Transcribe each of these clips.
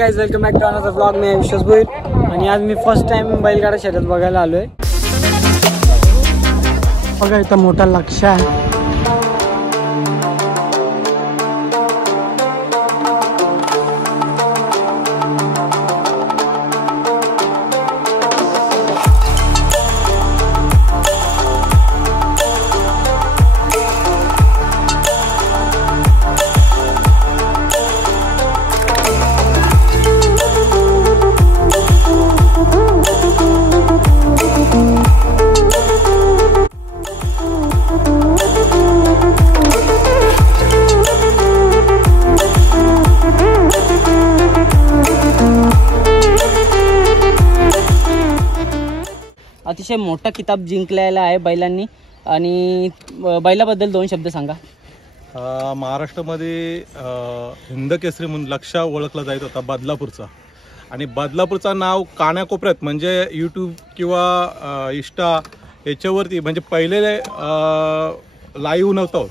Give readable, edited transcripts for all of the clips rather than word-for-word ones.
Guys, welcome back to another vlog. मी विश्वास भोईर आणि आज मी फर्स्ट टाइम बैलगाडा शर्यत बघायला आलोय. बघा इथं मोठा लक्ष आहे. अतिशय मोठा किताब जिंकलेला आहे बैलांनी. आणि बैलाबद्दल दोन शब्द सांगा. महाराष्ट्रामध्ये हिंद केसरी म्हणून लक्ष ओळखला जात होता बदलापूरचा. आणि बदलापूरचा नाव कानाकोपऱ्यात म्हणजे यूट्यूब किंवा इंस्टा याच्यावरती म्हणजे पहिले लाईव्ह नव्हतं.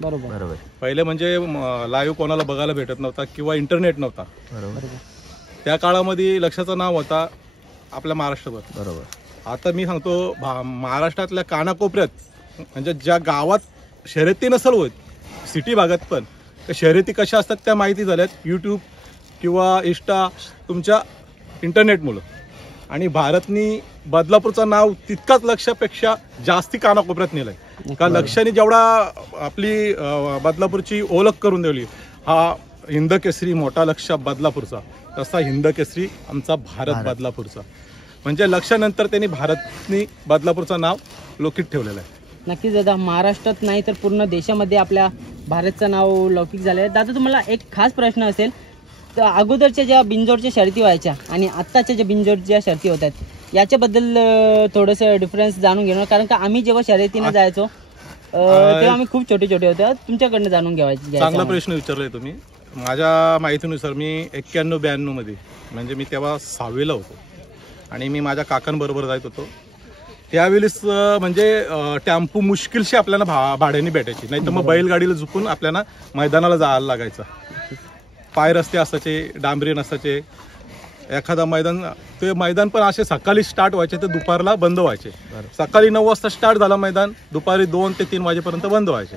बरोबर. पहिले म्हणजे लाईव्ह कोणाला बघायला भेटत नव्हता किंवा इंटरनेट नव्हता. बरोबर. त्या काळामध्ये लक्षाचं नाव होता आपल्या महाराष्ट्रभर. बरोबर. आता मी सांगतो महाराष्ट्रातल्या कानाकोपऱ्यात म्हणजे ज्या गावात शर्यती नसेल होत, सिटी भागात पण शर्यती कशा असतात त्या माहिती झाल्यात यूट्यूब किंवा इंस्टा तुमच्या इंटरनेटमुळं. आणि भारतनी बदलापूरचं नाव तितकाच लक्षापेक्षा जास्ती कानाकोपऱ्यात नेलंय. का लक्षाने जेवढा आपली बदलापूरची ओळख करून दिली, हा हिंद केसरी मोठा लक्ष बदलापूरचा, तसा हिंद केसरी आमचा भारत बदलापूरचा. म्हणजे लक्षानंतर त्यांनी भारतनी बदलापूरचं नाव लौकिक ठेवलेलं आहे. नक्कीच दादा, महाराष्ट्रात नाही तर पूर्ण देशामध्ये आपल्या भारतचं नाव लौकिक झालं आहे. दादा तुम्हाला एक खास प्रश्न असेल, तर अगोदरच्या ज्या बिंजोडच्या शर्यती व्हायच्या आणि आत्ताच्या ज्या बिंजोडच्या शर्यती होत आहेत याच्याबद्दल थोडंसं डिफरन्स जाणून घेणार. कारण का आम्ही जेव्हा शर्यतीने जायचो तेव्हा आम्ही खूप छोटे छोटे होते. तुमच्याकडनं जाणून घ्यायचे. चांगला प्रश्न विचारलाय तुम्ही. माझ्या माहितीनुसार मी 91-92 मध्ये म्हणजे मी तेव्हा 6वीला होतो आणि मी माझ्या काकांबरोबर जात होतो. त्यावेळेस म्हणजे टेम्पो मुश्किलशी आपल्याला भाड्याने भेटायची, नाही तर मग बैलगाडीला झुकून आपल्याला मैदानाला जायला लागायचं. पाय रस्ते असायचे, डांबरी नसायचे. एखादा मैदान, ते मैदान पण असे सकाळी स्टार्ट व्हायचे तर दुपारला बंद व्हायचे. सकाळी 9 वाजता स्टार्ट झाला मैदान, दुपारी 2 ते 3 वाजेपर्यंत बंद व्हायचे.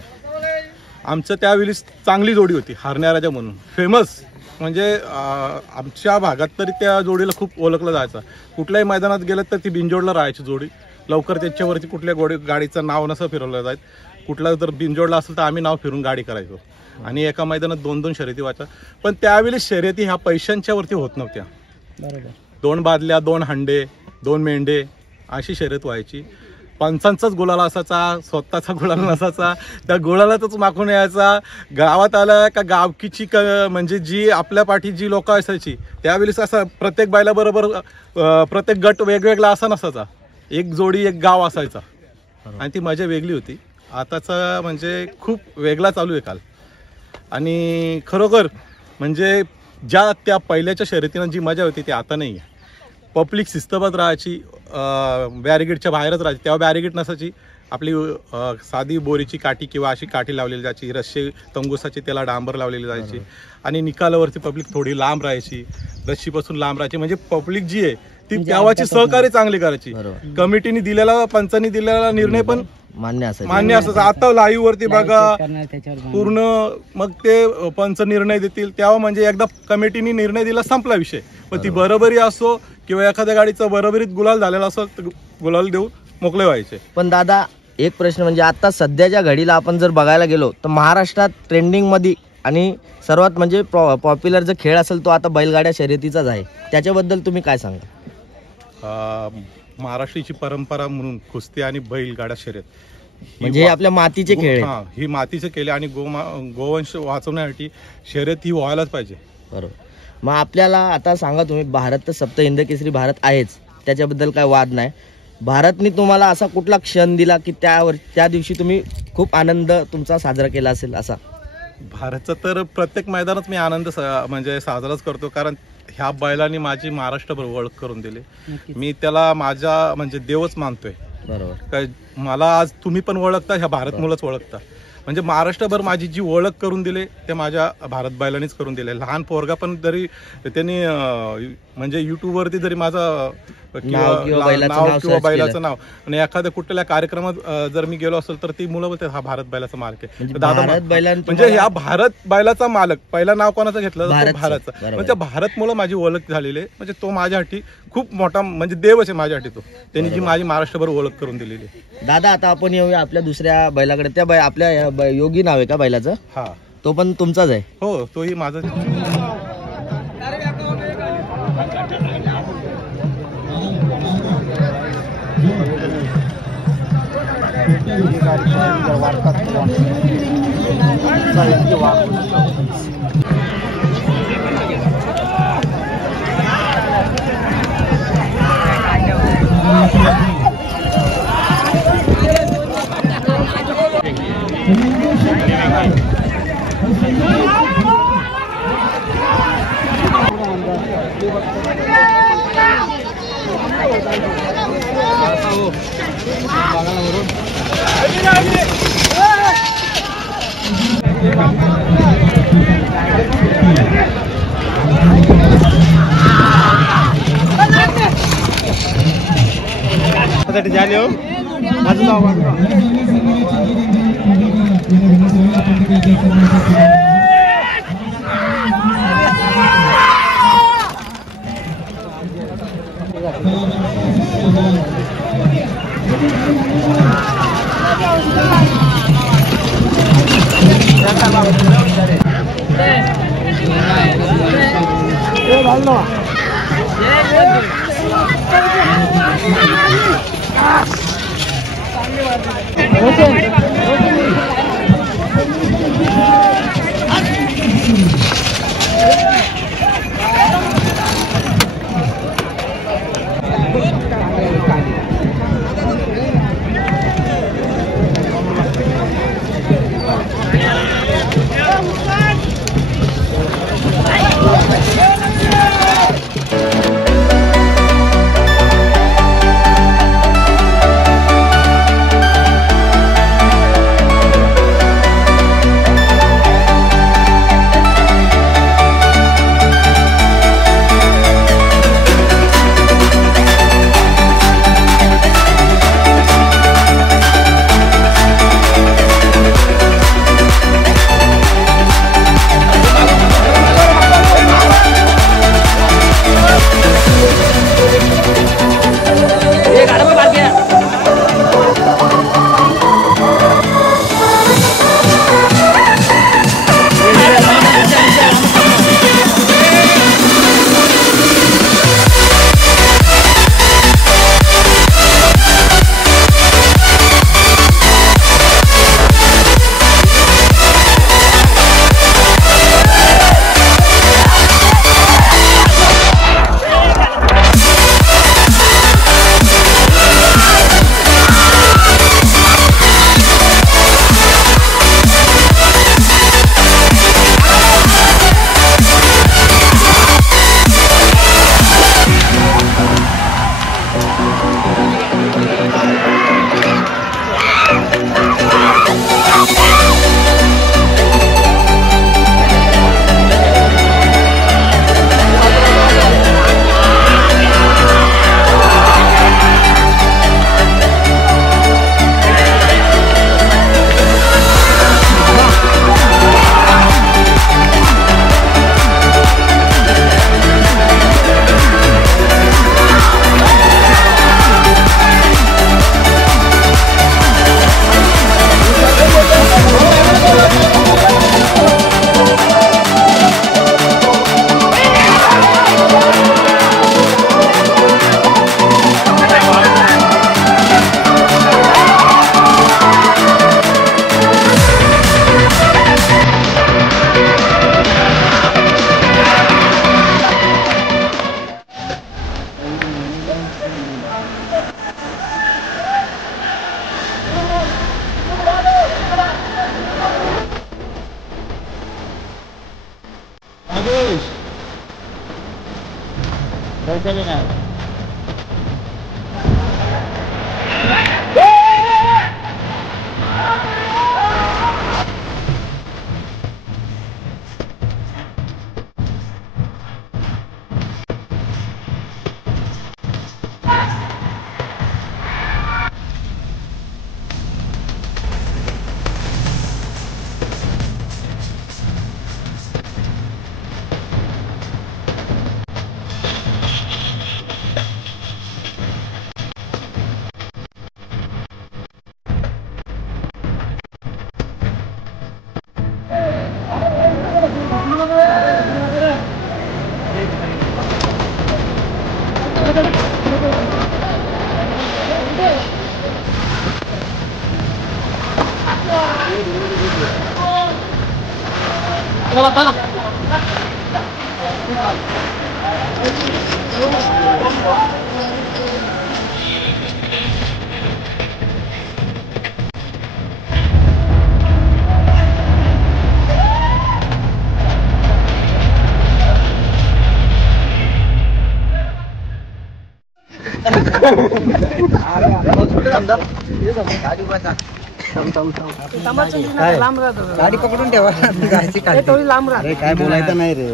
आमचं त्यावेळी चांगली जोडी होती, हरण्या राजा म्हणून फेमस. म्हणजे आमच्या भागात तरी त्या जोडीला खूप ओळखलं जायचं. कुठल्याही मैदानात गेलं तर ती बिंजोडला राहायची जोडी. लवकर त्याच्यावरती कुठल्या गाडीचं नाव नसं फिरवलं जायचं. कुठला जर बिंजोडला असेल तर आम्ही नाव फिरून गाडी करायचो. आणि एका मैदानात 2-2 शर्यती व्हायच्या. पण त्यावेळी शर्यती ह्या पैशांच्या वरती होत नव्हत्या. बरोबर. 2 बादल्या, 2 हंडे, 2 मेंढे अशी शर्यत व्हायची. पंचांचाच गुलाल असायचा, स्वतःचा गुलाल नसायचा. त्या गुलालातच माखून यायचा. गावात आला का गावकीची म्हणजे जी आपल्या पाठी जी लोक असायची त्यावेळेस असं प्रत्येक बैलाबरोबर प्रत्येक गट वेगवेगळा असा नसायचा. एक जोडी एक गाव असायचा आणि ती मजा वेगळी होती. आताचा म्हणजे खूप वेगळा चालू आहे काल. आणि खरोखर म्हणजे ज्या त्या पहिल्याच्या शर्यतीनं जी मजा होती ती आता नाही आहे. पब्लिक शिस्तबद्ध राहायची, बॅरिगेडच्या बाहेरच राहायची. तेव्हा बॅरिगेड नसायची. आपली साधी बोरीची काठी किंवा अशी काठी लावलेली जायची. रस्से तंगुसाची त्याला डांबर लावलेली जायची. आणि निकालावरती पब्लिक थोडी लांब राहायची, रस्सीपासून लांब राहायची. म्हणजे पब्लिक जी आहे ती तेव्हाची सहकार्य चांगली करायची. कमिटीने दिलेला, पंचांनी दिलेला निर्णय पण मान्य असायचा. आता लाईव्ह वरती बघा पूर्ण, मग ते पंच निर्णय देतील तेव्हा म्हणजे एकदा कमिटीने निर्णय दिला संपला विषय. पण ती बरोबरी असो किंवा एखाद्या गाडीचा बरोबरीत गुलाल झालेला असो तर गुलाल देऊन मोकळे व्हायचे. पण दादा एक प्रश्न म्हणजे आता सध्याच्या घडीला आपण जर बघायला गेलो तर महाराष्ट्रात ट्रेंडिंगमध्ये आणि सर्वात म्हणजे पॉप्युलर जो खेळ असेल तो आता बैलगाड्या शर्यतीचाच आहे. त्याच्याबद्दल तुम्ही काय सांगा. महाराष्ट्राची परंपरा म्हणून कुस्ती आणि बैलगाडा शर्यत म्हणजे आपल्या मातीचे खेळ. ही मातीचे केले आणि गोवंश वाचवण्यासाठी शर्यत ही व्हायलाच पाहिजे. बरोबर. मग आपल्याला आता सांगा तुम्ही, भारत तर सप्त हिंद केसरी भारत आहेच, त्याच्याबद्दल काय वाद नाही. भारतने तुम्हाला असा कुठला क्षण दिला की त्या दिवशी तुम्ही खूप आनंद तुमचा साजरा केला असेल असा? भारतचा तर प्रत्येक मैदानात मी आनंद म्हणजे साजराच करतो. कारण ह्या बैलांनी माझी महाराष्ट्रभर ओळख करून दिली. मी त्याला माझा म्हणजे देवच मानतोय. बरोबर. काय मला आज तुम्ही पण ओळखता, ह्या भारत मुलंच ओळखता. म्हणजे महाराष्ट्रभर माझी जी ओळख करून दिली ते माझ्या भारत बैलांनीच करून दिले. लहान पोरगा पण जरी त्यांनी म्हणजे युट्यूबवरती जरी माझं नाव किंवा बैलाचं नाव आणि एखाद्या कुठल्या कार्यक्रमात जर मी गेलो असेल तर ती मुलं बोलते हा भारत बैलाचा मालक आहे. म्हणजे ह्या भारत बैलाचा मालक पहिला नाव कोणाचं घेतलं भारतचं. म्हणजे भारत मुळे माझी ओळख झालेली आहे. म्हणजे तो माझ्यासाठी खूप मोठा म्हणजे देवच आहे माझ्यासाठी तो. त्यांनी जी माझी महाराष्ट्रभर ओळख करून दिलेली आहे. दादा आता आपण येऊया आपल्या दुसऱ्या बैलाकडे. त्या आपल्या योगी नाव आहे का बैलाचं? हा, तो पण तुमचाच आहे? हो, तोही माझा. झाले हो गाडी पकडून ठेवा. काय बोलायचं नाही रे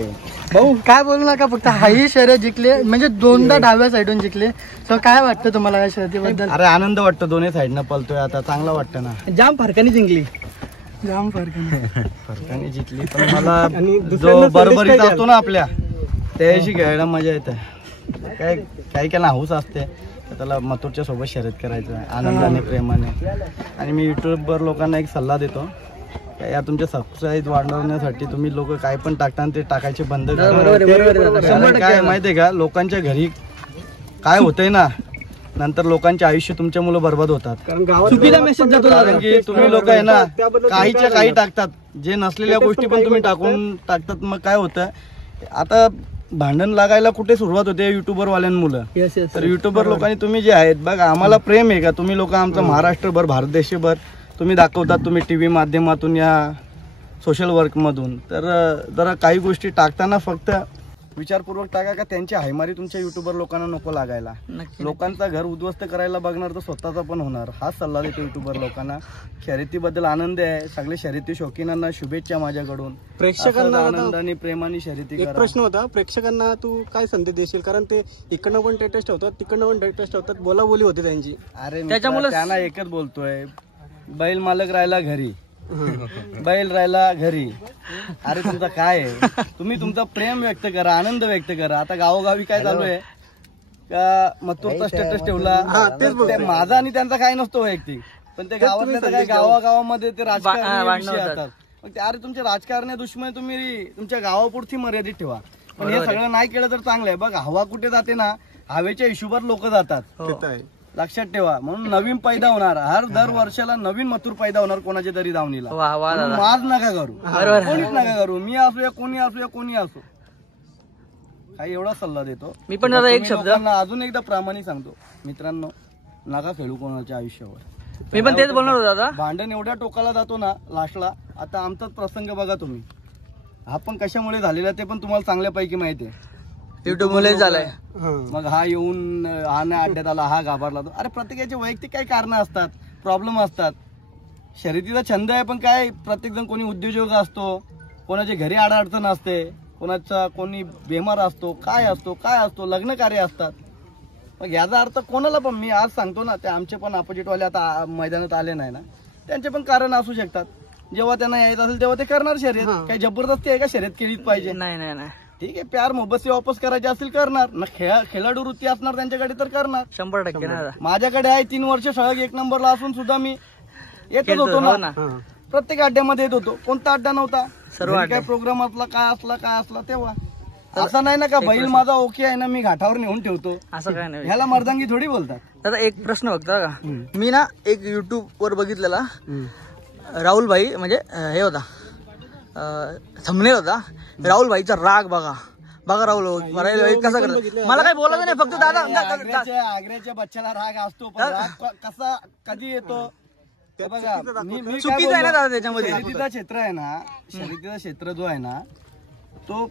भाऊ. काय बोलू नका, फक्त हाही शर्यत जिंकले म्हणजे दोनदा डाव्या साईडून जिंकले. तर काय वाटतं तुम्हाला या शर्यतीबद्दल? अरे आनंद वाटतो, दोन्ही साईडनं पळतोय आता, चांगलं वाटतं ना. जाम फरकाने जिंकली. जाम फरकाने जिंकली पण मला जो बरोबरीत असतो ना आपल्या त्याशी खेळायला मजा येते. काय काही काही हाऊस असते त्याला मथुरच्या सोबत शर्यत करायचं आनंदाने प्रेमाने. आणि मी युट्यूबवर लोकांना एक सल्ला देतो, या तुमच्या सबस्क्राईब वाढवण्यासाठी तुम्ही लोक काय पण टाकता ते टाकायचे बंद करा. काय माहितीये का, लोकांच्या घरी काय होतंय ना, नंतर लोकांचे आयुष्य तुमच्या मुलं बर्बाद होतात. चुकीचा मेसेज जातो. कारण की तुम्ही लोक आहे ना काहीच्या काही टाकतात, जे नसलेल्या गोष्टी पण तुम्ही टाकून टाकतात. मग काय होतं, आता भांडण लागायला कुठे सुरुवात होते, युट्यूबर वाल्यांमुळं. तर युट्यूबर लोकांनी तुम्ही जे आहेत बघा, आम्हाला प्रेम आहे का, तुम्ही लोक आमचं महाराष्ट्रभर भारत देशभर तुम्ही दाखवतात, तुम्ही टीव्ही माध्यमातून या सोशल वर्कमधून. तर जरा काही गोष्टी टाकताना फक्त विचारपूर्वक टाका, का त्यांची हायमारी तुमच्या युट्यूबर लोकांना नको लागायला. लोकांचा घर उद्ध्वस्त करायला बघणार तर स्वतःचा पण होणार. हाच सल्ला देतो युट्यूबर लोकांना. शर्यतीबद्दल आनंद आहे, सगळे शर्यती शौकीनांना शुभेच्छा माझ्याकडून. प्रेक्षकांना आनंदाने प्रेमाने शर्यती एक करा. प्रश्न होता, प्रेक्षकांना तू काय संदेश देशील? कारण ते इकडनं पण टेस्ट ठेवतात, तिकडनं पण टेस्ट ठेवतात, बोलाबोली होते त्यांची. अरे त्याच्यामुळे त्यांना एकच बोलतोय, बैल मालक राहिला घरी, बैल राहिला घरी. अरे तुमचं काय आहे, तुम्ही तुमचा प्रेम व्यक्त करा, आनंद व्यक्त करा. आता गावोगावी काय चालू आहे का, मथुरचा स्टेटस ठेवला, ते माझा आणि त्यांचा काय नसतो वैयक्तिक, पण ते गावातल्या काय गावागावामध्ये ते राजकारण असतात. मग ते अरे तुमचे राजकारणी दुश्मन तुम्ही तुमच्या गावापुरती मर्यादित ठेवा. पण हे सगळं नाही केलं तर चांगलं आहे. बघ हवा कुठे जाते ना, हवेच्या हिशोबात लोक जातात, लक्षात ठेवा. म्हणून नवीन पैदा होणार, दर वर्षाला नवीन मथुर पैदा होणार कोणाच्या तरी दावणीला. माज नका करू, कोणीच नका करू, मी असू या कोणी असू या कोणी असो. काही एवढा सल्ला देतो मी पण. दादा एक शब्द अजून एकदा प्रामाणिक सांगतो, मित्रांनो नका खेळू कोणाच्या आयुष्यावर. मी पण तेच बोलणार होतो दादा. भांडण एवढ्या टोकाला जातो ना लास्टला. आता आमचाच प्रसंग बघा तुम्ही, हा पण कशामुळे झालेला ते पण तुम्हाला चांगल्यापैकी माहिती आहे. युट्यूब मुळे झालाय. मग हा येऊन हा नाही अड्ड्यात आला, हा घाबरला. अरे प्रत्येकाचे वैयक्तिक काही कारण असतात, प्रॉब्लेम असतात. शर्यतीचा छंद आहे, पण काय प्रत्येक जण कोणी उद्योजक असतो, कोणाच्या घरी अडचण असते, कोणाचा कोणी बेमार असतो, काय असतो लग्न कार्य असतात. मग याचा अर्थ कोणाला पण मी आज सांगतो ना, ते आमचे पण अपोजिटवाले आता मैदानात आले नाही ना, त्यांचे पण कारण असू शकतात. जेव्हा त्यांना यायचं असेल तेव्हा ते करणार शर्यत. काही जबरदस्ती आहे का शर्यत केलीच पाहिजे? नाही. ठीक आहे, प्यार मोहब्बत से वापस करायची असतील करणार ना, खेळाडू वृत्ती असणार त्यांच्याकडे तर करणार. 100% माझ्याकडे आहे 3 वर्ष सलग 1 नंबरला असून सुद्धा मी येतच होतो ना, प्रत्येक अड्ड्यामध्ये येत होतो. कोणता अड्डा नव्हता, सर्व काय प्रोग्राम असला काय असला तेव्हा. असं नाही ना का बैल माझा ओके आहे ना मी घाटावर नेऊन ठेवतो, असं काय नाही. ह्याला मर्दांगी थोडी बोलतात. दादा एक प्रश्न बघता का, मी ना एक युट्यूब वर बघितलेला, राहुल भाई म्हणजे हे होता थंबनेल होता, राहुल भाईचा राग बघा राहुल कसा करतो. मला काय बोलायचं नाही, फक्त दादा आग्र्याच्या बच्च्याला राग असतो, पण राग कसा कधी येतो बघा. चुकीचं आहे ना दादा त्याच्यामध्ये. शर्यतीचा क्षेत्र आहे ना, शर्यतीचा क्षेत्र जो आहे ना तो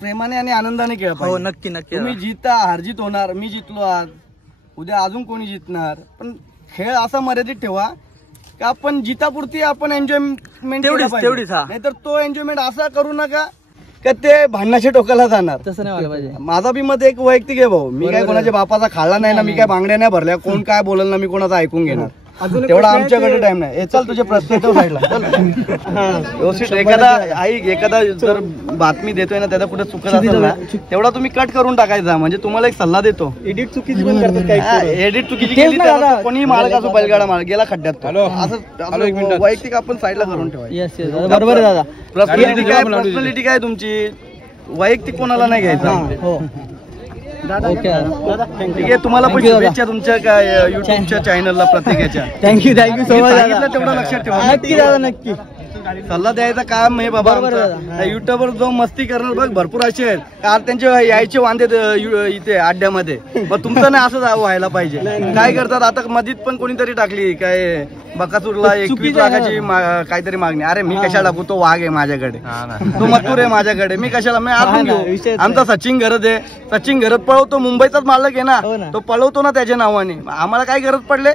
प्रेमाने आणि आनंदाने खेळ पाहिजे. नक्की तुम्ही जिता हारजीत होणार, मी जितलो आज, उद्या अजून कोणी जितणार, पण खेळ असा मर्यादित ठेवा का आपण जितापुरती आपण एन्जॉयमेंट तेवढीच. नाहीतर तो एन्जॉयमेंट असा करू नका का ते भांडणाच्या टोकाला जाणार. तसं नाही व्हायला पाहिजे. माझा बी मत एक वैयक्तिक आहे भाऊ, मी काय कोणाच्या बापाचा खाल्ला नाही ना, मी काय बांगड्या नाही भरल्या, कोण काय बोलल ना मी कोणाचं ऐकून घेणार, तेवढा आमच्याकडे टाइम नाही. चल तुझे प्रश्न साईडला व्यवस्थित. एखादा जर बातमी देतोय ना त्याचा कुठे चुकत असेल ना तेवढा तुम्ही कट करून टाकायचा. म्हणजे तुम्हाला एक सल्ला देतो, एडिट चुकीची पण करतात, एडिट चुकीची केली तर कोणी मालक असो बैलगाडा मालक गेला खड्ड्यात, असं वैयक्तिक आपण साईडला करून ठेवायचं. बरोबर आहे दादा. पर्सनॅलिटी काय तुमची, वैयक्तिक कोणाला नाही घ्यायचा. ओके दादा ठीक आहे, तुम्हाला पण शुभेच्छा तुमच्या काय युट्यूबच्या चॅनलला प्रत्येकाच्या. थँक्यू सो मच सांगितलं तेवढं लक्षात ठेवा. नक्की दादा नक्की. सल्ला द्यायचा काम आहे बाबा बरोबर आमचा. दादा. त्या युट्यूबवर जो मस्ती करणार बघ भरपूर असे आहेत, आज त्यांचे यायचे वांदे इथे अड्ड्यामध्ये, मग तुमचं नाही असं व्हायला पाहिजे. काय करतात आता मधीत पण कोणीतरी टाकली काय बकासूरला 21 लाखाची काहीतरी मागणी. अरे मी कशाला टाकू, तो वाघ आहे माझ्याकडे, तो मथुर आहे माझ्याकडे, मी कशाला मी आतून घेऊ. आमचा सचिन गरज आहे, सचिन गरज पळवतो, मुंबईचाच मालक आहे हो ना, तो पळवतो ना त्याच्या नावाने. आम्हाला काय गरज पडले.